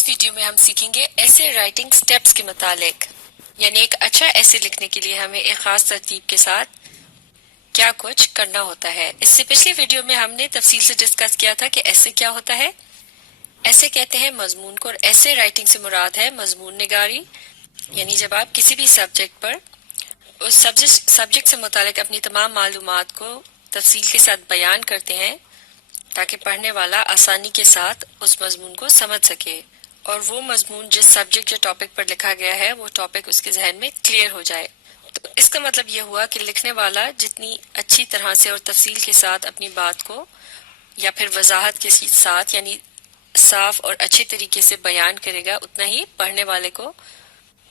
इस वीडियो में हम सीखेंगे ऐसे राइटिंग स्टेप्स के मुतालिक, यानी एक अच्छा ऐसे लिखने के लिए हमें एक खास तरतीब के साथ क्या कुछ करना होता है। इससे पिछले वीडियो में हमने तफसील से डिस्कस किया था कि ऐसे क्या होता है। ऐसे कहते हैं मजमून को, और ऐसे राइटिंग से मुराद है मजमून निगारी, यानी जब आप किसी भी सब्जेक्ट पर उस सब्जेक्ट से मुतालिक अपनी तमाम मालूमात को तफसील के साथ बयान करते हैं ताकि पढ़ने वाला आसानी के साथ उस मजमून को समझ सके और वो मजमून जिस सब्जेक्ट या टॉपिक पर लिखा गया है वो टॉपिक उसके जहन में क्लियर हो जाए। तो इसका मतलब ये हुआ कि लिखने वाला जितनी अच्छी तरह से और तफसील के साथ अपनी बात को या फिर वजाहत के साथ यानी साफ और अच्छे तरीके से बयान करेगा, उतना ही पढ़ने वाले को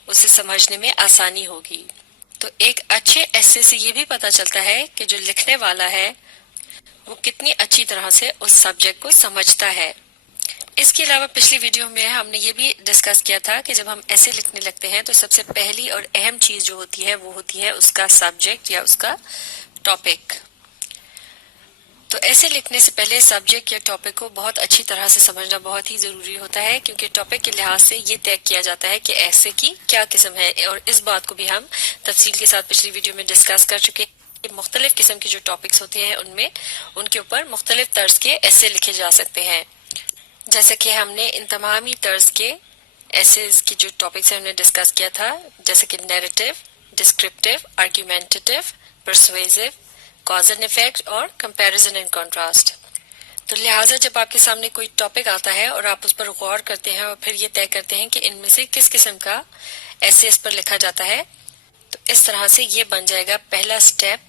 उसे समझने में आसानी होगी। तो एक अच्छे ऐसे से ये भी पता चलता है कि जो लिखने वाला है वो कितनी अच्छी तरह से उस सब्जेक्ट को समझता है। इसके अलावा पिछली वीडियो में हमने ये भी डिस्कस किया था कि जब हम ऐसे लिखने लगते हैं तो सबसे पहली और अहम चीज जो होती है वो होती है उसका सब्जेक्ट या उसका टॉपिक। तो ऐसे लिखने से पहले सब्जेक्ट या टॉपिक को बहुत अच्छी तरह से समझना बहुत ही जरूरी होता है, क्योंकि टॉपिक के लिहाज से ये तय किया जाता है कि ऐसे की क्या किस्म है। और इस बात को भी हम तफसील के साथ पिछली वीडियो में डिस्कस कर चुके हैं। मुख्तलिफ किस्म के जो टॉपिक्स होते हैं उनमें उनके ऊपर मुख्तलिफ तर्ज के ऐसे लिखे जा सकते हैं। जैसे कि हमने इन तमाम ही तर्ज के एसेज की जो टॉपिक्स हैं उन्हें डिस्कस किया था, जैसे कि narrative, descriptive, argumentative, persuasive, cause and effect और कंपैरिजन एंड कंट्रास्ट। तो लिहाजा जब आपके सामने कोई टॉपिक आता है और आप उस पर गौर करते हैं और फिर ये तय करते हैं कि इनमें से किस किस्म का ऐसे इस पर लिखा जाता है, तो इस तरह से ये बन जाएगा पहला स्टेप,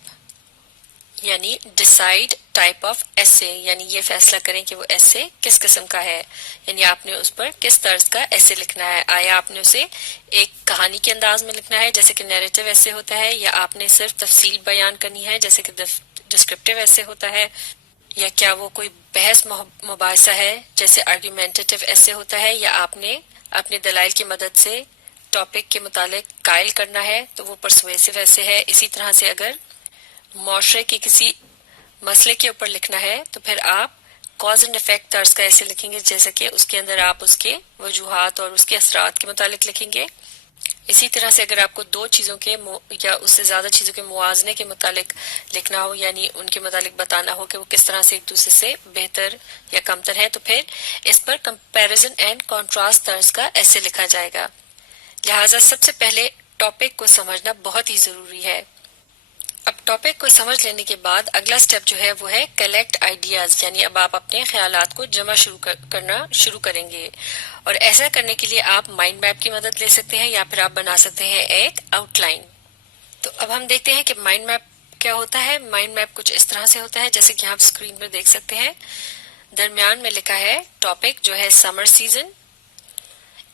यानी डिसाइड टाइप ऑफ ऐसे, यानी ये फैसला करें कि वो ऐसे किस किस्म का है, यानी आपने उस पर किस तर्ज का ऐसे लिखना है। आया आपने उसे एक कहानी के अंदाज में लिखना है जैसे कि नैरेटिव ऐसे होता है, या आपने सिर्फ तफसील बयान करनी है जैसे कि डिस्क्रिप्टिव ऐसे होता है, या क्या वो कोई बहस मुबाहिसा है जैसे आर्ग्यूमेंटेटिव ऐसे होता है, या आपने अपने दलाइल की मदद से टॉपिक के मुतालिक कायल करना है तो वो परसुएसिव ऐसे है। इसी तरह से अगर मुआशरे के किसी मसले के ऊपर लिखना है तो फिर आप कॉज एंड इफेक्ट तर्ज का ऐसे लिखेंगे, जैसे कि उसके अंदर आप उसके वजूहात और उसके असरात के मुतालिक लिखेंगे। इसी तरह से अगर आपको दो चीज़ों के या उससे ज़्यादा चीज़ों के मुआवजे के मुतालिक लिखना हो, यानी उनके मुतालिक बताना हो कि वो किस तरह से एक दूसरे से बेहतर या कमतर है, तो फिर इस पर कंपैरिजन एंड कॉन्ट्रास्ट तर्ज का ऐसे लिखा जाएगा। लिहाजा सबसे पहले टॉपिक को समझना बहुत ही ज़रूरी है। अब टॉपिक को समझ लेने के बाद अगला स्टेप जो है वो है कलेक्ट आइडियाज, यानी अब आप अपने ख्यालात को जमा करना शुरू करेंगे। और ऐसा करने के लिए आप माइंड मैप की मदद ले सकते हैं या फिर आप बना सकते हैं एक आउटलाइन। तो अब हम देखते हैं कि माइंड मैप क्या होता है। माइंड मैप कुछ इस तरह से होता है जैसे कि आप स्क्रीन पर देख सकते हैं। दरमियान में लिखा है टॉपिक जो है समर सीजन।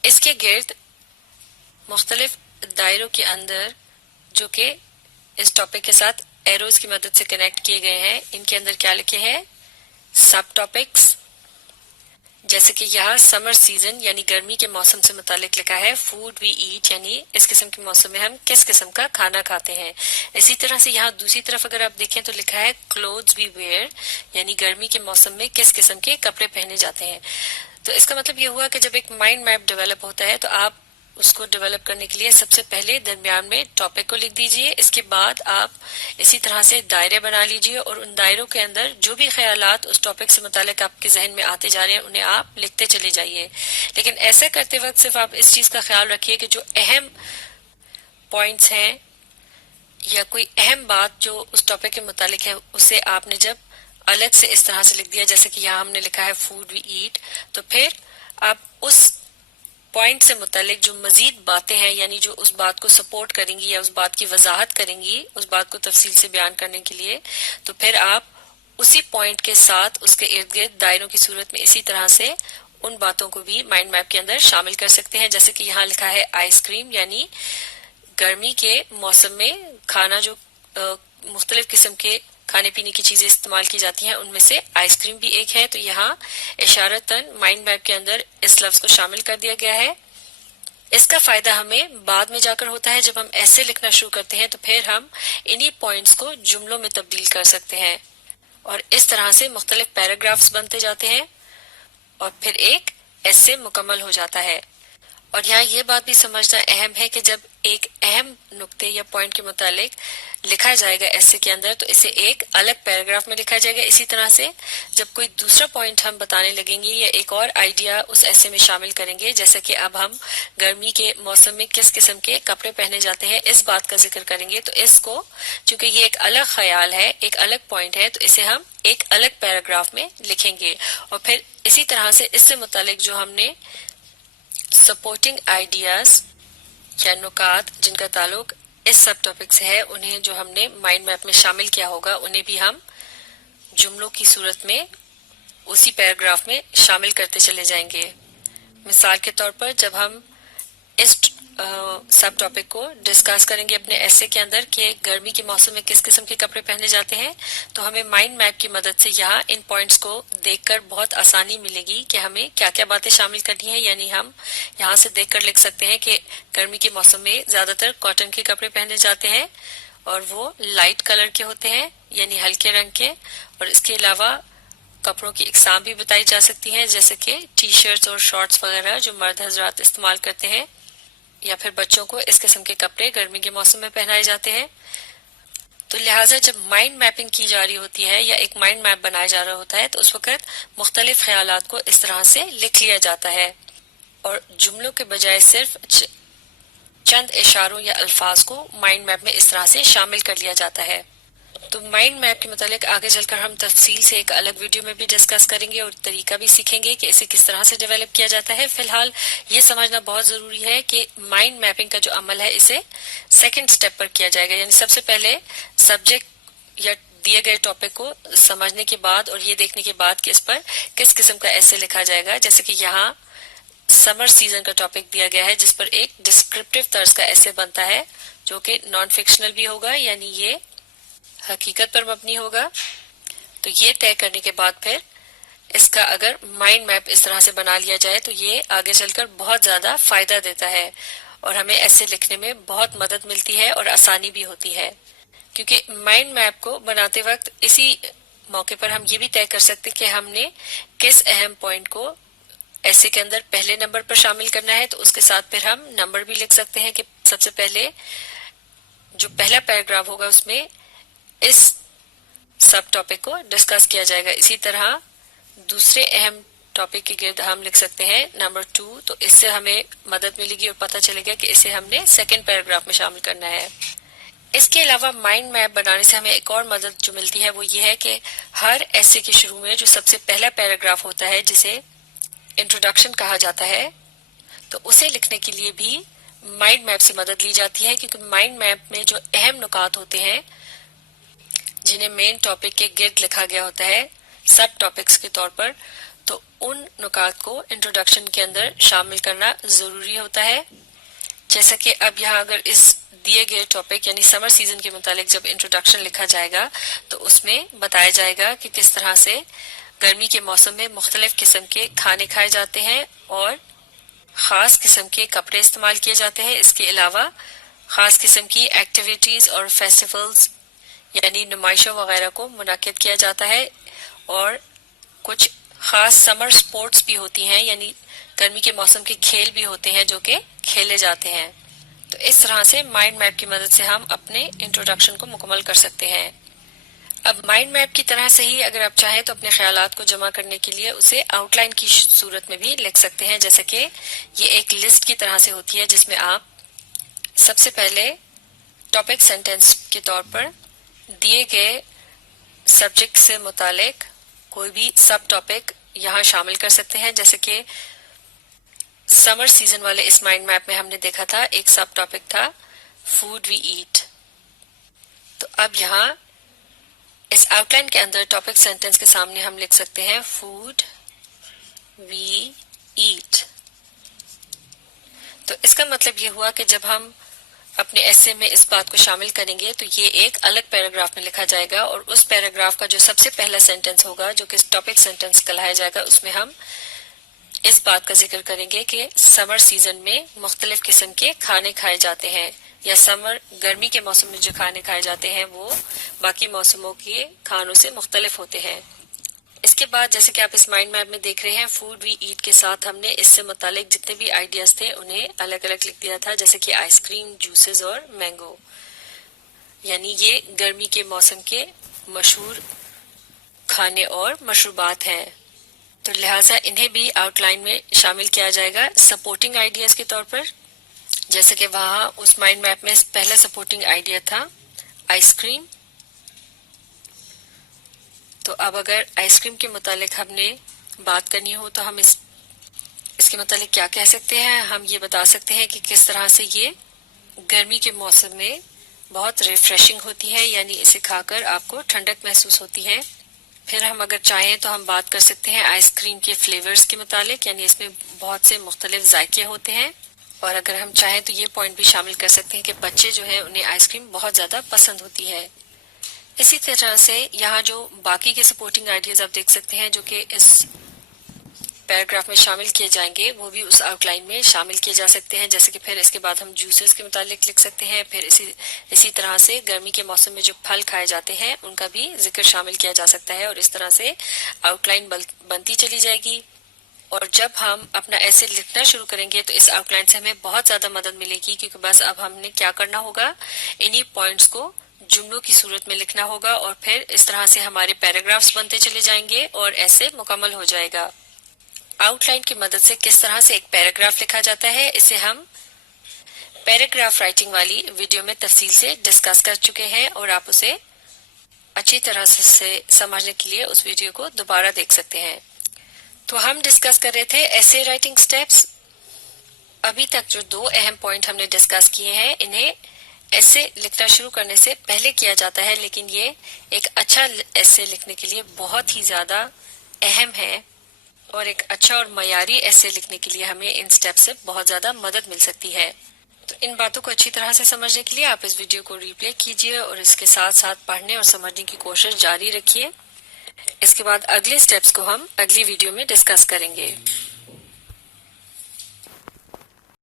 इसके गिर्द मुख्तलिफ दायरों के अंदर जो कि इस टॉपिक के साथ एरोज की मदद से कनेक्ट किए गए हैं, इनके अंदर क्या लिखे हैं, सब टॉपिक्स। जैसे कि यहाँ समर सीजन यानी गर्मी के मौसम से मुतालिक लिखा है फूड वी ईट, यानी इस किस्म के मौसम में हम किस किस्म का खाना खाते हैं। इसी तरह से यहाँ दूसरी तरफ अगर आप देखें तो लिखा है क्लोथ्स वी वेयर, यानी गर्मी के मौसम में किस किस्म के कपड़े पहने जाते हैं। तो इसका मतलब ये हुआ कि जब एक माइंड मैप डेवलप होता है तो आप उसको डेवलप करने के लिए सबसे पहले दरमियान में टॉपिक को लिख दीजिए। इसके बाद आप इसी तरह से दायरे बना लीजिए और उन दायरों के अंदर जो भी ख्यालात उस टॉपिक से मुतालिक आपके जहन में आते जा रहे हैं उन्हें आप लिखते चले जाइए। लेकिन ऐसा करते वक्त सिर्फ आप इस चीज का ख्याल रखिए कि जो अहम पॉइंट्स हैं या कोई अहम बात जो उस टॉपिक के मुतालिक है उसे आपने जब अलग से इस तरह से लिख दिया, जैसे कि यहाँ हमने लिखा है फूड वी ईट, तो फिर आप उस पॉइंट से मुतालिक जो मजीद बातें हैं यानी जो उस बात को सपोर्ट करेंगी या उस बात की वजाहत करेंगी, उस बात को तफसील से बयान करने के लिए, तो फिर आप उसी पॉइंट के साथ उसके इर्द गिर्द दायरों की सूरत में इसी तरह से उन बातों को भी माइंड मैप के अंदर शामिल कर सकते हैं। जैसे कि यहाँ लिखा है आइसक्रीम, यानी गर्मी के मौसम में खाना जो मुख्तलिफ किस्म के खाने पीने की चीजें इस्तेमाल की जाती हैं उनमें से आइसक्रीम भी एक है। तो यहाँ इशारतन माइंड मैप के अंदर इस लफ्ज को शामिल कर दिया गया है। इसका फायदा हमें बाद में जाकर होता है जब हम ऐसे लिखना शुरू करते हैं, तो फिर हम इन्हीं पॉइंट्स को जुमलों में तब्दील कर सकते हैं और इस तरह से मुख्तलिफ पैराग्राफ्स बनते जाते हैं और फिर एक ऐसे मुकम्मल हो जाता है। और यहाँ ये बात भी समझना अहम है कि जब एक अहम नुक्ते या पॉइंट के मुतालिक लिखा जाएगा ऐसे के अंदर तो इसे एक अलग पैराग्राफ में लिखा जाएगा। इसी तरह से जब कोई दूसरा पॉइंट हम बताने लगेंगे या एक और आइडिया उस ऐसे में शामिल करेंगे, जैसे कि अब हम गर्मी के मौसम में किस किस्म के कपड़े पहने जाते हैं इस बात का जिक्र करेंगे, तो इसको चूंकि ये एक अलग ख्याल है, एक अलग पॉइंट है, तो इसे हम एक अलग पैराग्राफ में लिखेंगे। और फिर इसी तरह से इससे मुतालिक जो हमने सपोर्टिंग आइडियाज या नुकात जिनका ताल्लुक इस सब टॉपिक से है, उन्हें जो हमने माइंड मैप में शामिल किया होगा उन्हें भी हम जुमलों की सूरत में उसी पैराग्राफ में शामिल करते चले जाएंगे। मिसाल के तौर पर जब हम इस सब टॉपिक को डिस्कस करेंगे अपने ऐसे के अंदर कि गर्मी के मौसम में किस किस्म के कपड़े पहने जाते हैं, तो हमें माइंड मैप की मदद से यहाँ इन पॉइंट्स को देखकर बहुत आसानी मिलेगी कि हमें क्या क्या बातें शामिल करनी है। यानी हम यहाँ से देखकर लिख सकते हैं कि गर्मी के मौसम में ज्यादातर कॉटन के कपड़े पहने जाते हैं और वो लाइट कलर के होते हैं यानी हल्के रंग के। और इसके अलावा कपड़ों की इकसाम भी बताई जा सकती है, जैसे कि टी शर्ट्स और शॉर्ट्स वगैरह जो मर्द हजरात इस्तेमाल करते हैं, या फिर बच्चों को इस किस्म के कपड़े गर्मी के मौसम में पहनाए जाते हैं। तो लिहाजा जब माइंड मैपिंग की जा रही होती है या एक माइंड मैप बनाया जा रहा होता है तो उस वक्त मुख्तलिफ ख्यालात को इस तरह से लिख लिया जाता है और जुमलों के बजाय सिर्फ चंद इशारों या अल्फाज को माइंड मैप में इस तरह से शामिल कर लिया जाता है। तो माइंड मैप के मुतालिक आगे चलकर हम तफसील से एक अलग वीडियो में भी डिस्कस करेंगे और तरीका भी सीखेंगे कि इसे किस तरह से डेवलप किया जाता है। फिलहाल ये समझना बहुत जरूरी है कि माइंड मैपिंग का जो अमल है इसे सेकंड स्टेप पर किया जाएगा, यानी सबसे पहले सब्जेक्ट या दिए गए टॉपिक को समझने के बाद और ये देखने के बाद कि इस पर किस किस्म का ऐसे लिखा जाएगा। जैसे कि यहाँ समर सीजन का टॉपिक दिया गया है जिस पर एक डिस्क्रिप्टिव तर्ज का ऐसे बनता है जो कि नॉन फिक्शनल भी होगा, यानी ये हकीकत पर मबनी होगा। तो ये तय करने के बाद फिर इसका अगर माइंड मैप इस तरह से बना लिया जाए तो ये आगे चलकर बहुत ज्यादा फायदा देता है और हमें ऐसे लिखने में बहुत मदद मिलती है और आसानी भी होती है, क्योंकि माइंड मैप को बनाते वक्त इसी मौके पर हम ये भी तय कर सकते कि हमने किस अहम पॉइंट को ऐसे के अंदर पहले नंबर पर शामिल करना है। तो उसके साथ फिर हम नंबर भी लिख सकते हैं कि सबसे पहले जो पहला पैराग्राफ होगा उसमें इस सब टॉपिक को डिस्कस किया जाएगा। इसी तरह दूसरे अहम टॉपिक के गिर्द हम लिख सकते हैं नंबर 2, तो इससे हमें मदद मिलेगी और पता चलेगा कि इसे हमने सेकंड पैराग्राफ में शामिल करना है। इसके अलावा माइंड मैप बनाने से हमें एक और मदद जो मिलती है वो ये है कि हर ऐसे के शुरू में जो सबसे पहला पैराग्राफ होता है जिसे इंट्रोडक्शन कहा जाता है, तो उसे लिखने के लिए भी माइंड मैप से मदद ली जाती है, क्योंकि माइंड मैप में जो अहम नुकात होते हैं जिन्हें मेन टॉपिक के गिर्द लिखा गया होता है सब टॉपिक्स के तौर पर, तो उन नुकात को इंट्रोडक्शन के अंदर शामिल करना जरूरी होता है। जैसा कि अब यहाँ अगर इस दिए गए टॉपिक यानी समर सीजन के मुतालिक जब इंट्रोडक्शन लिखा जाएगा तो उसमें बताया जाएगा कि किस तरह से गर्मी के मौसम में मुख्तलिफ किस्म के खाने खाए जाते हैं और खास किस्म के कपड़े इस्तेमाल किए जाते हैं। इसके अलावा खास किस्म की एक्टिविटीज और फेस्टिवल्स यानी नुमाइशों वगैरह को मुनाकिद किया जाता है और कुछ खास समर स्पोर्ट्स भी होती हैं, यानी गर्मी के मौसम के खेल भी होते हैं जो कि खेले जाते हैं। तो इस तरह से माइंड मैप की मदद से हम अपने इंट्रोडक्शन को मुकम्मल कर सकते हैं। अब माइंड मैप की तरह से ही अगर आप चाहें तो अपने ख्यालात को जमा करने के लिए उसे आउटलाइन की सूरत में भी लिख सकते हैं, जैसे कि ये एक लिस्ट की तरह से होती है जिसमें आप सबसे पहले टॉपिक सेंटेंस के तौर पर दिए गए सब्जेक्ट से मुतालिक कोई भी सब टॉपिक यहाँ शामिल कर सकते हैं। जैसे कि समर सीजन वाले इस माइंड मैप में हमने देखा था एक सब टॉपिक था फूड वी ईट। तो अब यहाँ इस आउटलाइन के अंदर टॉपिक सेंटेंस के सामने हम लिख सकते हैं फूड वी ईट। तो इसका मतलब ये हुआ कि जब हम अपने ऐसे में इस बात को शामिल करेंगे तो ये एक अलग पैराग्राफ में लिखा जाएगा और उस पैराग्राफ का जो सबसे पहला सेंटेंस होगा जो कि टॉपिक सेंटेंस कहलाया जाएगा उसमें हम इस बात का जिक्र करेंगे कि समर सीजन में मुख्तलिफ किस्म के खाने खाए जाते हैं या समर गर्मी के मौसम में जो खाने खाए जाते हैं वो बाकी मौसमों के खानों से मुख्तलिफ होते हैं। اس کے بعد جیسے کہ آپ اس مائنڈ میپ میں دیکھ رہے ہیں فوڈ وی ایٹ کے ساتھ ہم نے اس سے متعلق جتنے بھی آئیڈیاز تھے انہیں الگ الگ لکھ دیا تھا، جیسے کہ آئس کریم، جوسز اور مینگو، یعنی یہ گرمی کے موسم کے مشہور کھانے اور مشروبات ہیں، تو لہٰذا انہیں بھی آؤٹ لائن میں شامل کیا جائے گا سپورٹنگ آئیڈیاز کے طور پر. جیسے کہ وہاں اس مائنڈ میپ میں پہلا سپورٹنگ آئیڈیا تھا آئس کریم. تو اب اگر آئس کریم کے متعلق ہم نے بات کرنی ہو تو ہم اس کے متعلق کیا کہہ سکتے ہیں؟ ہم یہ بتا سکتے ہیں کہ کس طرح سے یہ گرمی کے موسم میں بہت ریفریشنگ ہوتی ہے، یعنی اسے کھا کر آپ کو ٹھنڈک محسوس ہوتی ہے. پھر ہم اگر چاہیں تو ہم بات کر سکتے ہیں آئس کریم کے فلیورز کے متعلق، یعنی اس میں بہت سے مختلف ذائقے ہوتے ہیں، اور اگر ہم چاہیں تو یہ پوائنٹ بھی شامل کر سکتے ہیں کہ بچے جو ہیں انہیں آئس کریم بہت زیادہ پسند ہوتی ہے. اسی طرح سے یہاں جو باقی کے سپورٹنگ آئیڈیاز آپ دیکھ سکتے ہیں جو کہ اس پیراگراف میں شامل کیے جائیں گے وہ بھی اس آؤٹ لائن میں شامل کیے جا سکتے ہیں. جیسے کہ پھر اس کے بعد ہم جوسز کے متعلق لکھ سکتے ہیں، پھر اسی طرح سے گرمی کے موسم میں جو پھل کھائے جاتے ہیں ان کا بھی ذکر شامل کیا جا سکتا ہے، اور اس طرح سے آؤٹ لائن بنتی چلی جائے گی. اور جب ہم اپنا ایسے لکھنا شروع کریں گے تو اس آؤٹ لائن سے ہمیں بہت زیادہ مدد ملے گی، کیونکہ بس اب ہم نے کیا کرنا ہوگا، انہی پوائنٹس کو جملوں کی صورت میں لکھنا ہوگا، اور پھر اس طرح سے ہمارے پیراگرافز بنتے چلے جائیں گے اور ایسے مکمل ہو جائے گا. آؤٹ لائن کی مدد سے کس طرح سے ایک پیراگراف لکھا جاتا ہے اسے ہم پیراگراف رائٹنگ والی ویڈیو میں تفصیل سے ڈسکس کر چکے ہیں، اور آپ اسے اچھی طرح سے سمجھنے کے لیے اس ویڈیو کو دوبارہ دیکھ سکتے ہیں. تو ہم ڈسکس کر رہے تھے ایسے رائٹنگ سٹیپس. ابھی تک جو دو اہم پوائنٹ ہم نے ڈسکس کیے ہیں انہیں ایسے لکھنا شروع کرنے سے پہلے کیا جاتا ہے، لیکن یہ ایک اچھا ایسے لکھنے کے لیے بہت ہی زیادہ اہم ہے، اور ایک اچھا اور معیاری ایسے لکھنے کے لیے ہمیں ان سٹیپ سے بہت زیادہ مدد مل سکتی ہے. تو ان باتوں کو اچھی طرح سے سمجھنے کے لیے آپ اس ویڈیو کو ریپلے کیجئے اور اس کے ساتھ ساتھ پڑھنے اور سمجھنے کی کوشش جاری رکھیے. اس کے بعد اگلے سٹیپس کو ہم اگلی ویڈیو میں ڈسکس کریں گے.